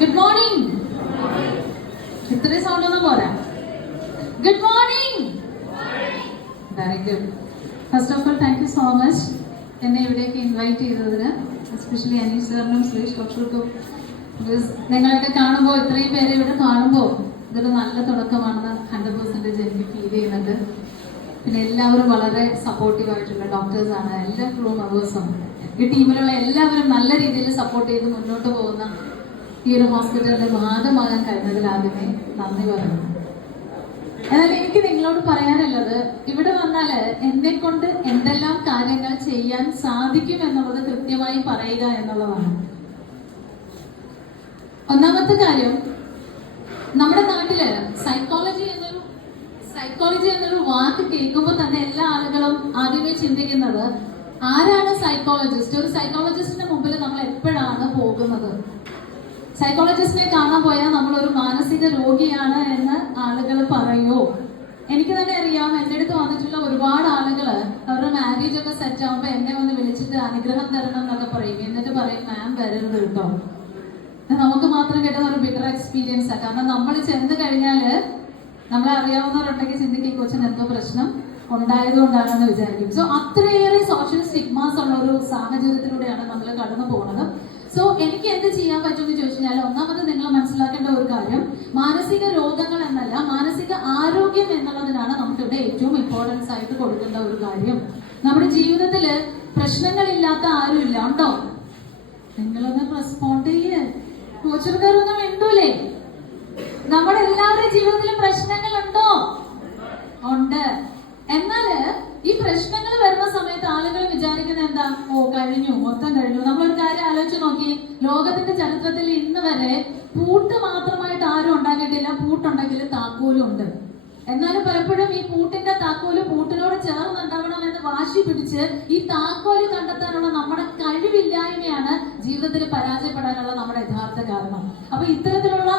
Good morning. ഇത്രയും sound ഒന്നും പോരാ. Good morning. Very good. First of all thank you so much എന്നെ ഇവിടേക്ക് ഇൻവൈറ്റ് ചെയ്തതിന്, എസ്പെഷ്യലി അനീഷ് സാറിനും സുരേഷ് ഡോക്ടർക്കും. നിങ്ങളൊക്കെ കാണുമ്പോൾ, ഇത്രയും പേരെ ഇവിടെ കാണുമ്പോൾ ഇതൊരു നല്ല തുടക്കമാണെന്ന് 100% എനിക്ക് ഫീൽ ചെയ്യുന്നുണ്ട്. പിന്നെ എല്ലാവരും വളരെ സപ്പോർട്ടീവ് ആയിട്ടുള്ള ഡോക്ടേഴ്സാണ്, എല്ലാ ക്രൂ മെമ്പേഴ്സും, ഈ ടീമിലുള്ള എല്ലാവരും നല്ല രീതിയിൽ സപ്പോർട്ട് ചെയ്ത് മുന്നോട്ട് പോകുന്ന ഈ ഒരു ഹോസ്പിറ്റലിന്റെ ഭാഗമാകാൻ കഴിഞ്ഞതിൽ ആദ്യമേ നന്ദി പറയുന്നു. എന്നാൽ എനിക്ക് നിങ്ങളോട് പറയാനുള്ളത്, ഇവിടെ വന്നാല് എന്നെ കൊണ്ട് എന്തെല്ലാം കാര്യങ്ങൾ ചെയ്യാൻ സാധിക്കും എന്നുള്ളത് കൃത്യമായി പറയുക എന്നുള്ളതാണ്. ഒന്നാമത്തെ കാര്യം, നമ്മുടെ നാട്ടില് സൈക്കോളജി എന്നൊരു വാക്ക് കേൾക്കുമ്പോൾ തന്നെ എല്ലാ ആളുകളും ആദ്യമേ ചിന്തിക്കുന്നത്, ആരാണ് സൈക്കോളജിസ്റ്റ്? ഒരു സൈക്കോളജിസ്റ്റിന്റെ മുമ്പിൽ നമ്മൾ എപ്പോഴാണ് പോകുന്നത്? സൈക്കോളജിസ്റ്റിനെ കാണാൻ പോയാൽ നമ്മൾ ഒരു മാനസിക രോഗിയാണ് എന്ന് ആളുകൾ പറയോ? എനിക്ക് തന്നെ അറിയാം, എൻ്റെ അടുത്ത് വന്നിട്ടുള്ള ഒരുപാട് ആളുകൾ അവരുടെ മാരേജ് ഒക്കെ സെറ്റ് ആകുമ്പോൾ എന്നെ വന്ന് വിളിച്ചിട്ട് അനുഗ്രഹം തരണം എന്നൊക്കെ പറയും. എന്നിട്ട് പറയും, മാം വരരുത് കേട്ടോ. നമുക്ക് മാത്രം കിട്ടുന്ന ഒരു ബിറ്റർ എക്സ്പീരിയൻസാണ്. കാരണം നമ്മൾ ചെന്ന് കഴിഞ്ഞാല് നമ്മളെ അറിയാവുന്നവരുണ്ടെങ്കിൽ ചിന്തിക്കും, കൊച്ചിന് എന്തോ പ്രശ്നം ഉണ്ടായതുകൊണ്ടാണെന്ന് വിചാരിക്കും. സോ അത്രയേറെ സോഷ്യൽ സ്റ്റിഗ്മാസ് ഉള്ള ഒരു സാഹചര്യത്തിലൂടെയാണ് നമ്മൾ കടന്നു പോകുന്നത്. സോ എനിക്ക് എന്ത് ചെയ്യാൻ പറ്റുമെന്ന് ചോദിച്ചു കഴിഞ്ഞാൽ, ഒന്നാമത് നിങ്ങൾ മനസ്സിലാക്കേണ്ട ഒരു കാര്യം, മാനസിക രോഗങ്ങൾ എന്നല്ല, മാനസിക ആരോഗ്യം എന്നുള്ളതിനാണ് നമുക്കിവിടെ ഏറ്റവും ഇമ്പോർട്ടൻസ് ആയിട്ട് കൊടുക്കേണ്ട ഒരു കാര്യം. നമ്മുടെ ജീവിതത്തില് പ്രശ്നങ്ങളില്ലാത്ത ആരും ഇല്ല. ഉണ്ടോ? നിങ്ങളൊന്ന് റെസ്പോണ്ട് ചെയ്യേ. കോച്ചർക്കാരൊന്നും വേണ്ടൂലേ? നമ്മുടെ എല്ലാവരുടെയും ജീവിതത്തിലും പ്രശ്നങ്ങളുണ്ടോ? ഉണ്ട്. എന്നാല് ഈ പ്രശ്നങ്ങൾ വരുന്ന സമയത്ത് ആളുകൾ വിചാരിക്കുന്നത് എന്താ? ഓ, കഴിഞ്ഞു, മൊത്തം കഴിഞ്ഞു. നമ്മളൊരു കാര്യം ആലോചിച്ച് നോക്കി, ലോകത്തിന്റെ ചരിത്രത്തിൽ ഇന്ന് വരെ പൂട്ട് മാത്രമായിട്ട് ആരും ഉണ്ടാക്കിയിട്ടില്ല. പൂട്ടുണ്ടെങ്കിൽ താക്കോലും ഉണ്ട്. എന്നാലും പലപ്പോഴും ഈ പൂട്ടിന്റെ താക്കോല് പൂട്ടിനോട് ചേർന്നുണ്ടാവണം എന്ന് വാശി പിടിച്ച് ഈ താക്കോല് കണ്ടെത്താനുള്ള നമ്മുടെ കഴിവില്ലായ്മയാണ് ജീവിതത്തിൽ പരാജയപ്പെടാനുള്ള നമ്മുടെ യഥാർത്ഥ കാരണം. അപ്പൊ ഇത്തരത്തിലുള്ള